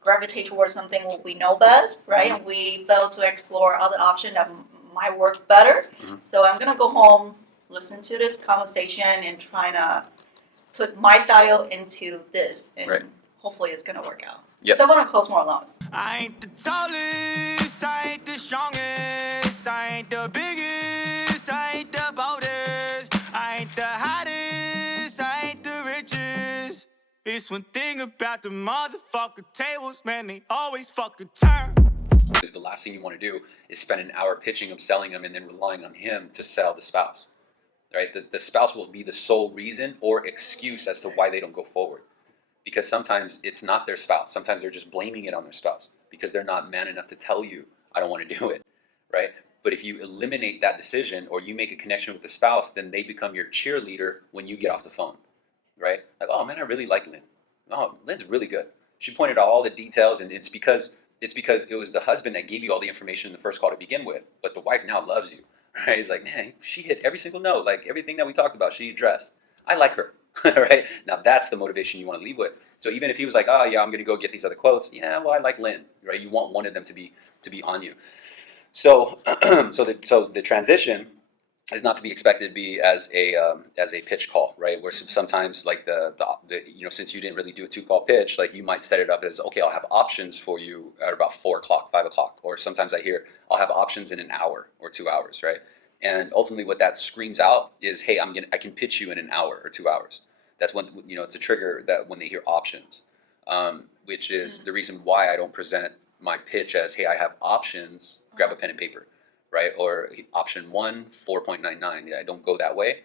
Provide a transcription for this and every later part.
gravitate towards something we know best, right? And we fail to explore other options that might work better. So I'm gonna go home, listen to this conversation, and try to put my style into this, and Right. hopefully it's gonna work out. Yep. So I want to close more loans. I ain't the tallest, I ain't the strongest, I ain't the biggest, I ain't the boldest, I ain't the hottest, I ain't the richest. It's one thing about the motherfucker tables, man, they always fucking turn. Because the last thing you want to do is spend an hour pitching him, selling him, and then relying on him to sell the spouse. Right? The spouse will be the sole reason or excuse as to why they don't go forward. Because sometimes it's not their spouse. Sometimes they're just blaming it on their spouse because they're not man enough to tell you, I don't want to do it, right? But if you eliminate that decision or you make a connection with the spouse, then they become your cheerleader when you get off the phone, right? Like, oh man, I really like Lynn. Oh, Lynn's really good. She pointed out all the details, and it's because it was the husband that gave you all the information in the first call to begin with, but the wife now loves you, right? It's like, man, she hit every single note, like everything that we talked about, she addressed. I like her. Right? Now that's the motivation you want to leave with. So even if he was like, oh yeah, I'm gonna go get these other quotes, yeah, well, I like Lynn, right? You want one of them to be on you. So so the transition is not to be expected to be as a pitch call, right? Where sometimes like the since you didn't really do a 2 call pitch, like you might set it up as, okay, I'll have options for you at about 4 o'clock, 5 o'clock, or sometimes I hear I'll have options in an hour or 2 hours, right? And ultimately, what that screams out is, hey, I can pitch you in an hour or 2 hours. That's when it's a trigger that when they hear options, which is the reason why I don't present my pitch as, hey, I have options. Grab a pen and paper, right? Or option 1, 4.99. Yeah, I don't go that way.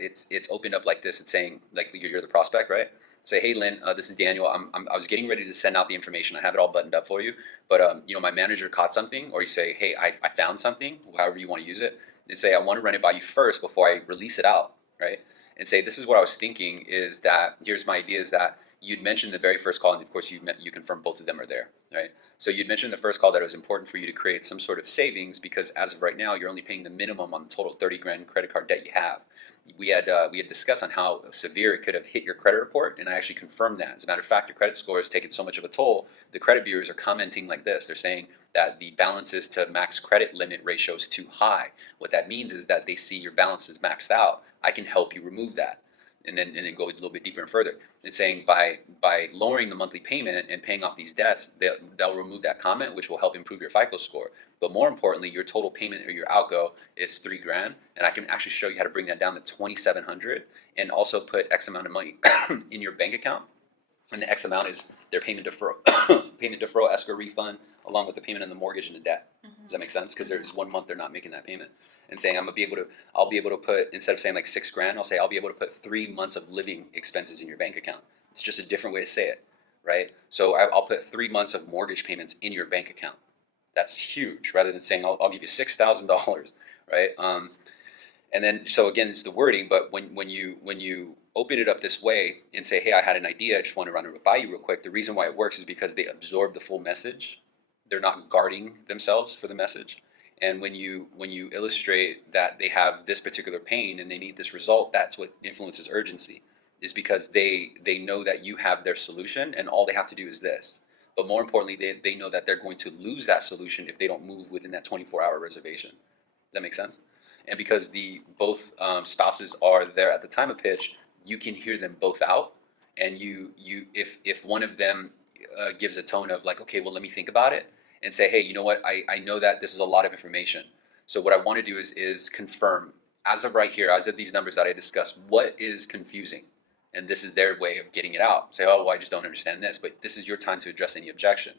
It's opened up like this. It's saying, like, you're the prospect, right? Say, hey, Lynn, this is Daniel. I was getting ready to send out the information. I have it all buttoned up for you. But, my manager caught something. Or you say, hey, I found something, however you want to use it. And say, I want to run it by you first before I release it out, right? And say, this is what I was thinking is that, here's my idea is that you'd mentioned the very first call, and of course you confirmed both of them are there, right? So you'd mentioned the first call that it was important for you to create some sort of savings because as of right now, you're only paying the minimum on the total 30 grand credit card debt you have. We had discussed on how severe it could have hit your credit report, and I actually confirmed that. As a matter of fact, your credit score has taken so much of a toll. The credit bureaus are commenting like this. They're saying that the balances to max credit limit ratio is too high. What that means is that they see your balance is maxed out. I can help you remove that. And then go a little bit deeper and further. It's saying by lowering the monthly payment and paying off these debts, they'll remove that comment, which will help improve your FICO score. But more importantly, your total payment or your outgo is $3 grand, and I can actually show you how to bring that down to 2,700, and also put X amount of money in your bank account. And the X amount is their payment deferral, escrow refund, along with the payment on the mortgage and the debt. Does that make sense? Because there's 1 month they're not making that payment, and saying I'll be able to put, instead of saying like $6 grand, I'll say I'll be able to put 3 months of living expenses in your bank account. It's just a different way to say it, right? So I'll put 3 months of mortgage payments in your bank account. That's huge, rather than saying I'll give you $6,000, right? And then, so again, it's the wording, but when you open it up this way and say, hey, I had an idea, I just want to run it by you real quick, the reason why it works is because they absorb the full message. They're not guarding themselves for the message. And when you illustrate that they have this particular pain and they need this result, that's what influences urgency, is because they know that you have their solution and all they have to do is this. But more importantly, they know that they're going to lose that solution if they don't move within that 24-hour reservation. Does that make sense? And because both spouses are there at the time of pitch, you can hear them both out. And if one of them gives a tone of like, okay, well, let me think about it, and say, hey, you know what, I know that this is a lot of information. So what I want to do is confirm, as of right here, as of these numbers that I discussed, what is confusing? And this is their way of getting it out. Say, oh, well, I just don't understand this. But this is your time to address any objection.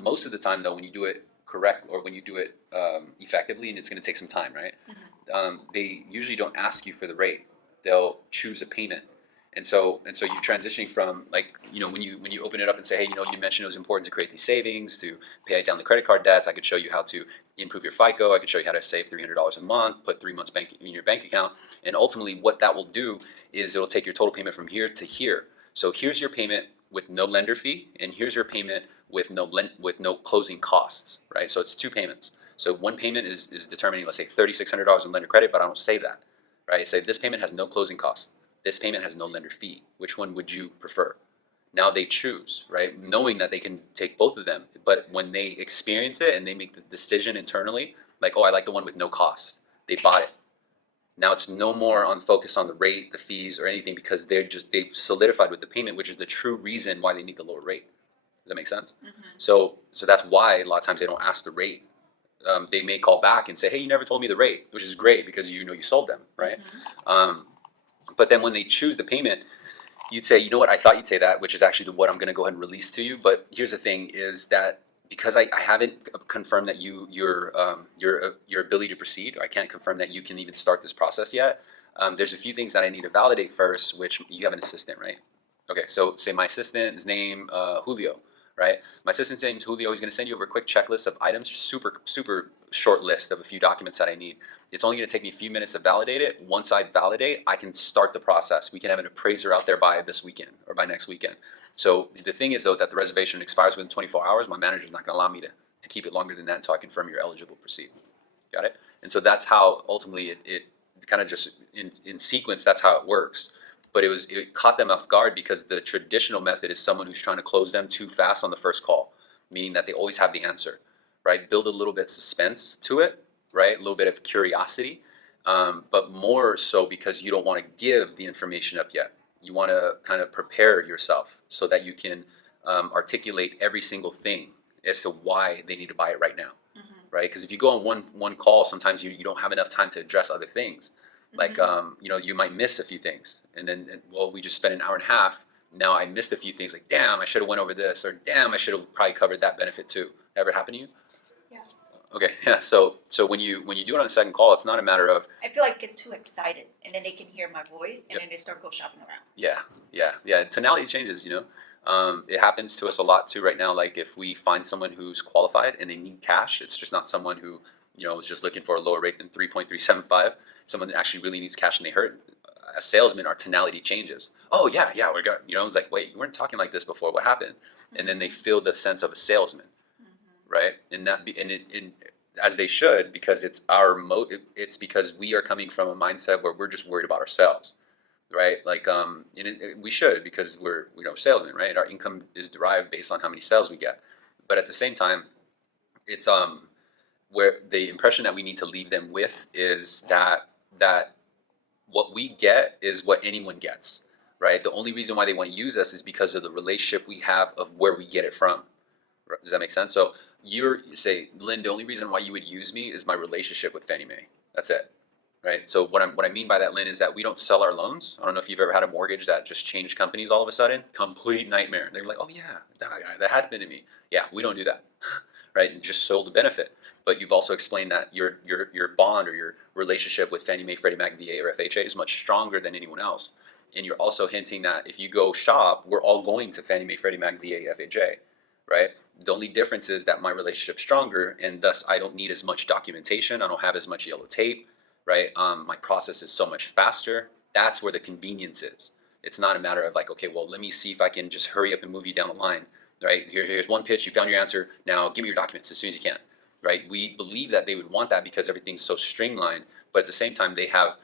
Most of the time, though, when you do it correct or when you do it effectively, and it's going to take some time, right? They usually don't ask you for the rate. They'll choose a payment. And so you're transitioning from, like, when you open it up and say, hey, you mentioned it was important to create these savings to pay down the credit card debts. I could show you how to improve your FICO. I could show you how to save $300 a month, put 3 months in your bank account. And ultimately what that will do is it'll take your total payment from here to here. So here's your payment with no lender fee, and here's your payment with no closing costs, right? So it's 2 payments. So one payment is determining, let's say, $3,600 in lender credit, but I don't say that, right? I say this payment has no closing costs. This payment has no lender fee. Which one would you prefer? Now they choose, right? Knowing that they can take both of them. But when they experience it and they make the decision internally, like, oh, I like the one with no cost, they bought it. Now it's no more on focus on the rate, the fees, or anything, because they've solidified with the payment, which is the true reason why they need the lower rate. Does that make sense? So that's why a lot of times they don't ask the rate. They may call back and say, hey, you never told me the rate, which is great because you know you sold them, right? But then when they choose the payment, you'd say, you know what, I thought you'd say that, which is actually what I'm going to go ahead and release to you. But here's the thing is that because I haven't confirmed that your ability to proceed, or I can't confirm that you can even start this process yet, there's a few things that I need to validate first, which you have an assistant, right? Okay, so say my assistant's name, Julio, right? My assistant's name is Julio. He's going to send you over a quick checklist of items, super short list of a few documents that I need. It's only going to take me a few minutes to validate it. Once I validate, I can start the process. We can have an appraiser out there by this weekend or by next weekend. So the thing is, though, that the reservation expires within 24 hours. My manager's not going to allow me to keep it longer than that until I confirm you're eligible to proceed. Got it? And so that's how ultimately it kind of just in sequence, that's how it works. But it caught them off guard because the traditional method is someone who's trying to close them too fast on the first call, meaning that they always have the answer, right? Build a little bit of suspense to it, right? A little bit of curiosity, but more so because you don't want to give the information up yet. You want to kind of prepare yourself so that you can articulate every single thing as to why they need to buy it right now, right? Because if you go on one call, sometimes you don't have enough time to address other things. Like, you might miss a few things. And then, well, we just spent an hour and a half. Now I missed a few things. Like, damn, I should have went over this. Or, damn, I should have probably covered that benefit too. Ever happen to you? Yes. Okay, yeah. So when you do it on the second call, it's not a matter of. I feel like I get too excited, and then they can hear my voice, and Yep. then they start go shopping around. Yeah. Tonality changes, It happens to us a lot too right now. Like if we find someone who's qualified and they need cash, it's just not someone who, is just looking for a lower rate than 3.375. Someone that actually really needs cash and they hurt. As salesmen, our tonality changes. Oh yeah, we're going. It's like, wait, you weren't talking like this before. What happened? And then they feel the sense of a salesman, right? And as they should, because it's our motive. It's because we are coming from a mindset where we're just worried about ourselves, right? Like, we should, because we're salesmen, right? Our income is derived based on how many sales we get. But at the same time, it's where the impression that we need to leave them with is that what we get is what anyone gets, right? The only reason why they want to use us is because of the relationship we have of where we get it from. Does that make sense? So you say, Lynn, the only reason why you would use me is my relationship with Fannie Mae. That's it, right? So what I mean by that, Lynn, is that we don't sell our loans. I don't know if you've ever had a mortgage that just changed companies all of a sudden. Complete nightmare. They're like, oh yeah, that happened to me. Yeah, we don't do that, right? And just sold the benefit. But you've also explained that your bond or your relationship with Fannie Mae, Freddie Mac, VA, or FHA is much stronger than anyone else. And you're also hinting that if you go shop, we're all going to Fannie Mae, Freddie Mac, VA, FHA, right? The only difference is that my relationship's stronger, and thus I don't need as much documentation. I don't have as much yellow tape, right? My process is so much faster. That's where the convenience is. It's not a matter of like, okay, well, let me see if I can just hurry up and move you down the line, right? Here's one pitch. You found your answer. Now give me your documents as soon as you can. Right? We believe that they would want that because everything's so streamlined, but at the same time, they have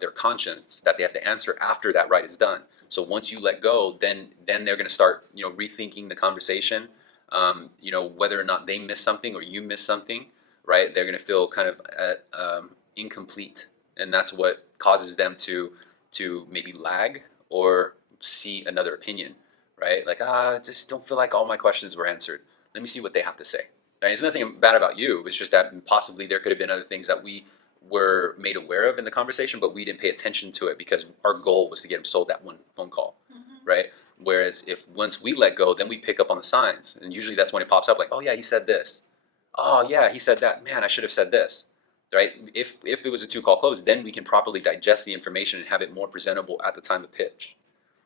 their conscience that they have to answer after that right is done. So once you let go, then they're going to start, rethinking the conversation, whether or not they miss something or you miss something, right? They're going to feel kind of incomplete, and that's what causes them to maybe lag or see another opinion, right? Like, I just don't feel like all my questions were answered. Let me see what they have to say. Right? There's nothing bad about you. It's just that possibly there could have been other things that we were made aware of in the conversation, but we didn't pay attention to it because our goal was to get them sold that one phone call, right? Whereas if once we let go, then we pick up on the signs, and usually that's when it pops up like, oh yeah, he said this. Oh yeah, he said that. Man, I should have said this, right? If it was a 2-call close, then we can properly digest the information and have it more presentable at the time of pitch.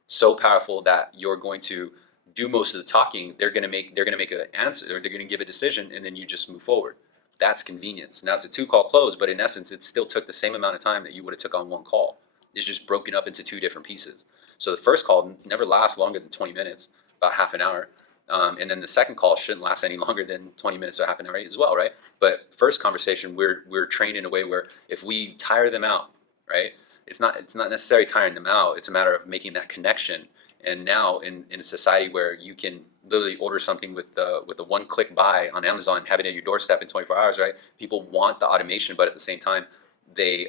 So powerful that you're going to do most of the talking. They're going to make an answer, or they're going to give a decision, and then you just move forward. That's convenience. Now it's a 2-call close, but in essence, it still took the same amount of time that you would have took on one call. It's just broken up into 2 different pieces. So the first call never lasts longer than 20 minutes, about half an hour. And then the second call shouldn't last any longer than 20 minutes or half an hour as well, right? But first conversation, we're trained in a way where if we tire them out, right? It's not necessarily tiring them out. It's a matter of making that connection And now in a society where you can literally order something with a one-click buy on Amazon, have it at your doorstep in 24 hours, right? People want the automation, but at the same time, they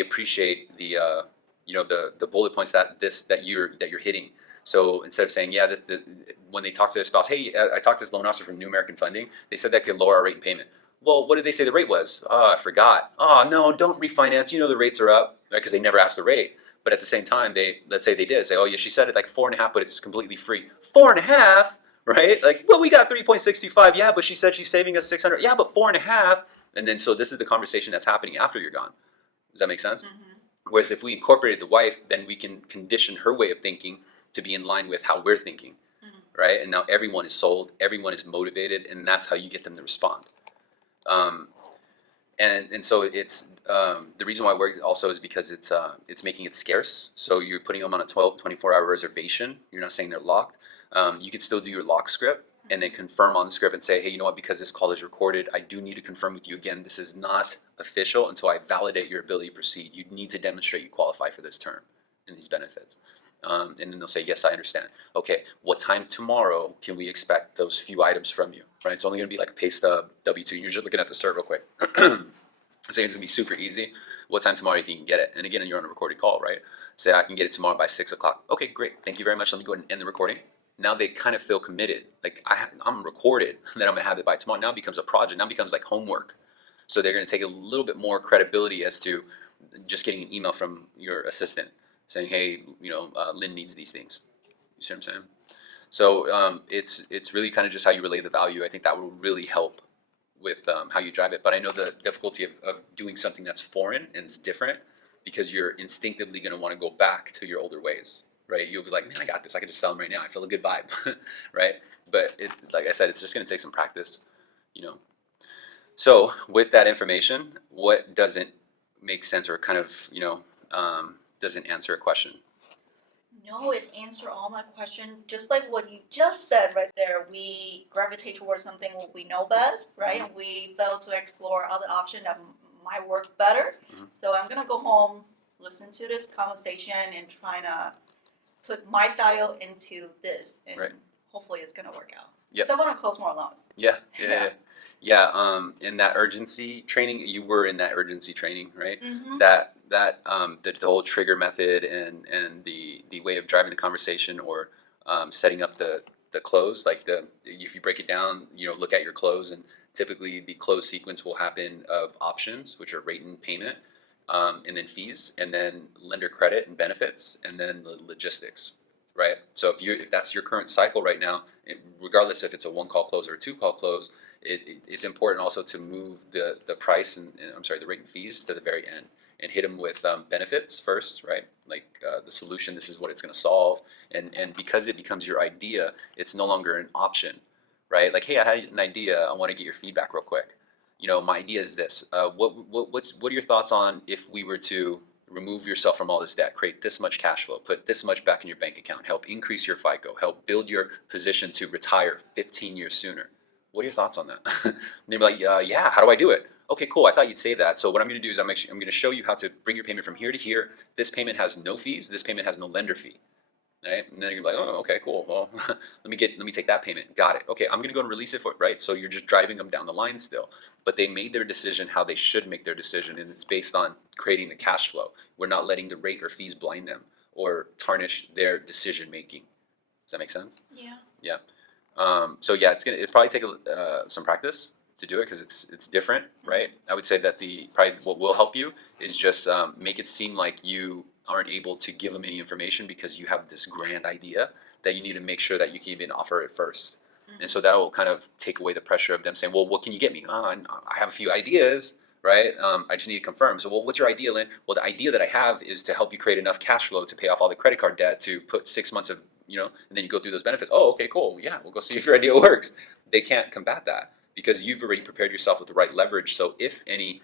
appreciate the bullet points that you're hitting. So instead of saying, when they talk to their spouse, hey, I talked to this loan officer from New American Funding, they said that could lower our rate and payment. Well, what did they say the rate was? Oh, I forgot. Oh, no, don't refinance. The rates are up, right? Because they never asked the rate. But at the same time, let's say they did say, oh yeah, she said it like 4.5, but it's completely free. 4.5, right? Like, well, we got 3.65. Yeah, but she said she's saving us 600. Yeah, but 4.5. And then so this is the conversation that's happening after you're gone. Does that make sense? Mm-hmm. Whereas if we incorporated the wife, then we can condition her way of thinking to be in line with how we're thinking, right? And now everyone is sold, everyone is motivated, and that's how you get them to respond. And so it's the reason why it works also is because it's making it scarce. So you're putting them on a 24-hour reservation. You're not saying they're locked. You could still do your lock script and then confirm on the script and say, hey, you know what, because this call is recorded, I do need to confirm with you again, this is not official until I validate your ability to proceed. You need to demonstrate you qualify for this term and these benefits. And then they'll say, yes, I understand. Okay, what time tomorrow can we expect those few items from you? Right? It's only going to be like a pay stub, W-2. You're just looking at the cert real quick. Saying it's going to be super easy. What time tomorrow do you think you can get it? And again, you're on a recorded call, right? Say, I can get it tomorrow by 6 o'clock. Okay, great. Thank you very much. Let me go ahead and end the recording. Now they kind of feel committed. Like, I'm recorded, that I'm going to have it by tomorrow. Now it becomes a project. Now it becomes like homework. So they're going to take a little bit more credibility as to just getting an email from your assistant saying, hey, Lynn needs these things. You see what I'm saying? So it's really kind of just how you relay the value. I think that will really help with how you drive it. But I know the difficulty of doing something that's foreign and it's different because you're instinctively going to want to go back to your older ways, right? You'll be like, man, I got this. I can just sell them right now. I feel a good vibe, right? But like I said, it's just going to take some practice, So with that information, what doesn't make sense or kind of, doesn't answer a question? No, it answered all my questions. Just like what you just said right there, we gravitate towards something we know best, right? And we fail to explore other options that might work better. So I'm going to go home, listen to this conversation, and try to put my style into this. And hopefully it's going to work out. Yep. So I want to close more loans. Yeah. In that urgency training, you were in that urgency training, right? Mm-hmm. The whole trigger method and the way of driving the conversation or setting up the close, like if you break it down, look at your close, and typically the close sequence will happen of options, which are rate and payment, and then fees, and then lender credit and benefits, and then the logistics, right? So if that's your current cycle right now, regardless if it's a 1-call close or a 2-call close, it's important also to move the price and the rate and fees to the very end and hit them with benefits first, right? Like the solution, this is what it's going to solve. And because it becomes your idea, it's no longer an option, right? Like, hey, I had an idea. I want to get your feedback real quick. My idea is this. What are your thoughts on if we were to remove yourself from all this debt, create this much cash flow, put this much back in your bank account, help increase your FICO, help build your position to retire 15 years sooner? What are your thoughts on that? And they'd be like, yeah, how do I do it? Okay, cool. I thought you'd say that. So what I'm going to do is I'm going to show you how to bring your payment from here to here. This payment has no fees. This payment has no lender fee. Right? And then you're like, oh, okay, cool. Well, let me take that payment. Got it. Okay, I'm going to go and release it right? So you're just driving them down the line still. But they made their decision how they should make their decision, and it's based on creating the cash flow. We're not letting the rate or fees blind them or tarnish their decision making. Does that make sense? Yeah. Yeah. It'll probably take some practice to do it because it's different, right? I would say that probably what will help you is just make it seem like you aren't able to give them any information because you have this grand idea that you need to make sure that you can even offer it first. And so that will kind of take away the pressure of them saying, well, what can you get me? I have a few ideas, right? I just need to confirm. So, well, what's your idea, Lynn? Well, the idea that I have is to help you create enough cash flow to pay off all the credit card debt to put 6 months of, and then you go through those benefits. Oh, okay, cool. Yeah, we'll go see if your idea works. They can't combat that because you've already prepared yourself with the right leverage. So if any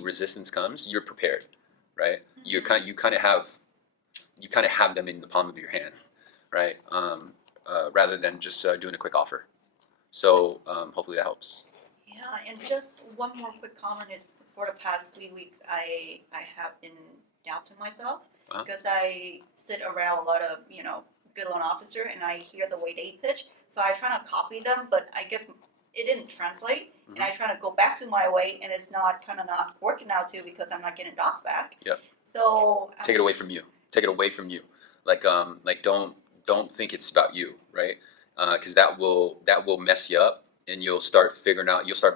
resistance comes, you're prepared, right? Mm-hmm. You kind of have them in the palm of your hand, right? Rather than just doing a quick offer. So hopefully that helps. Yeah, and just one more quick comment is for the past 3 weeks, I have been doubting myself because I sit around a lot of, good loan officer and I hear the way they pitch, so I try to copy them, but I guess it didn't translate, and I try to go back to my way, and it's not not working out too because I'm not getting docs back. Yep. So Take it away from you. Take it away from you. Like don't think it's about you, right? Because that will mess you up, and you'll start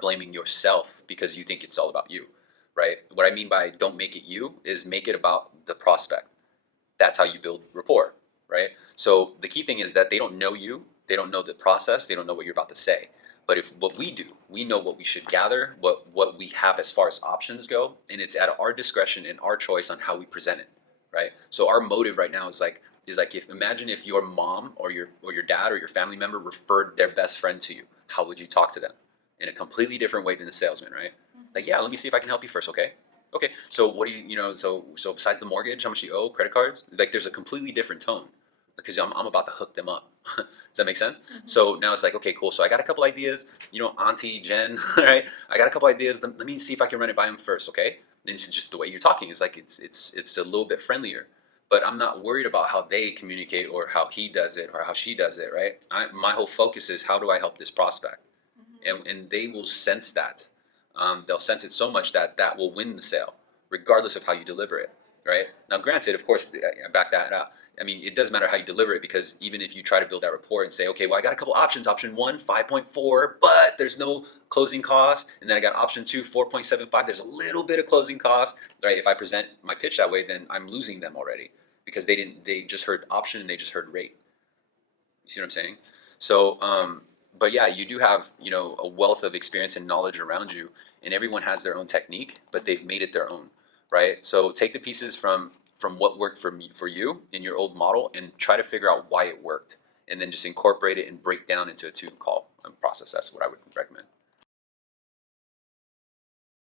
blaming yourself because you think it's all about you, right? What I mean by don't make it you is make it about the prospect. That's how you build rapport, right? So the key thing is that they don't know you, they don't know the process, they don't know what you're about to say. But if what we do, we know what we should gather, what we have as far as options go, and it's at our discretion and our choice on how we present it, right? So our motive right now is like imagine if your mom or your dad or your family member referred their best friend to you, how would you talk to them? In a completely different way than the salesman, right? Like, yeah, let me see if I can help you first, okay? Okay, so what do you so besides the mortgage, how much you owe, credit cards, like there's a completely different tone because I'm about to hook them up. Does that make sense? So now it's like, okay, cool. So I got a couple ideas, Auntie Jen, right? I got a couple ideas. Let me see if I can run it by him first, okay? And it's just the way you're talking. It's like it's a little bit friendlier. But I'm not worried about how they communicate or how he does it or how she does it, right? My whole focus is how do I help this prospect? And they will sense that. They'll sense it so much that will win the sale, regardless of how you deliver it, right? Now, granted, of course, I back that up. I mean, it doesn't matter how you deliver it because even if you try to build that rapport and say, okay, well, I got a couple options. Option 1, 5.4, but there's no closing cost. And then I got option 2, 4.75. There's a little bit of closing cost, right? If I present my pitch that way, then I'm losing them already because they just heard option and they just heard rate. You see what I'm saying? So, but yeah, you do have, a wealth of experience and knowledge around you, and everyone has their own technique, but they've made it their own, right? So take the pieces from what worked for you in your old model and try to figure out why it worked, and then just incorporate it and break down into a 2-call process. That's what I would recommend.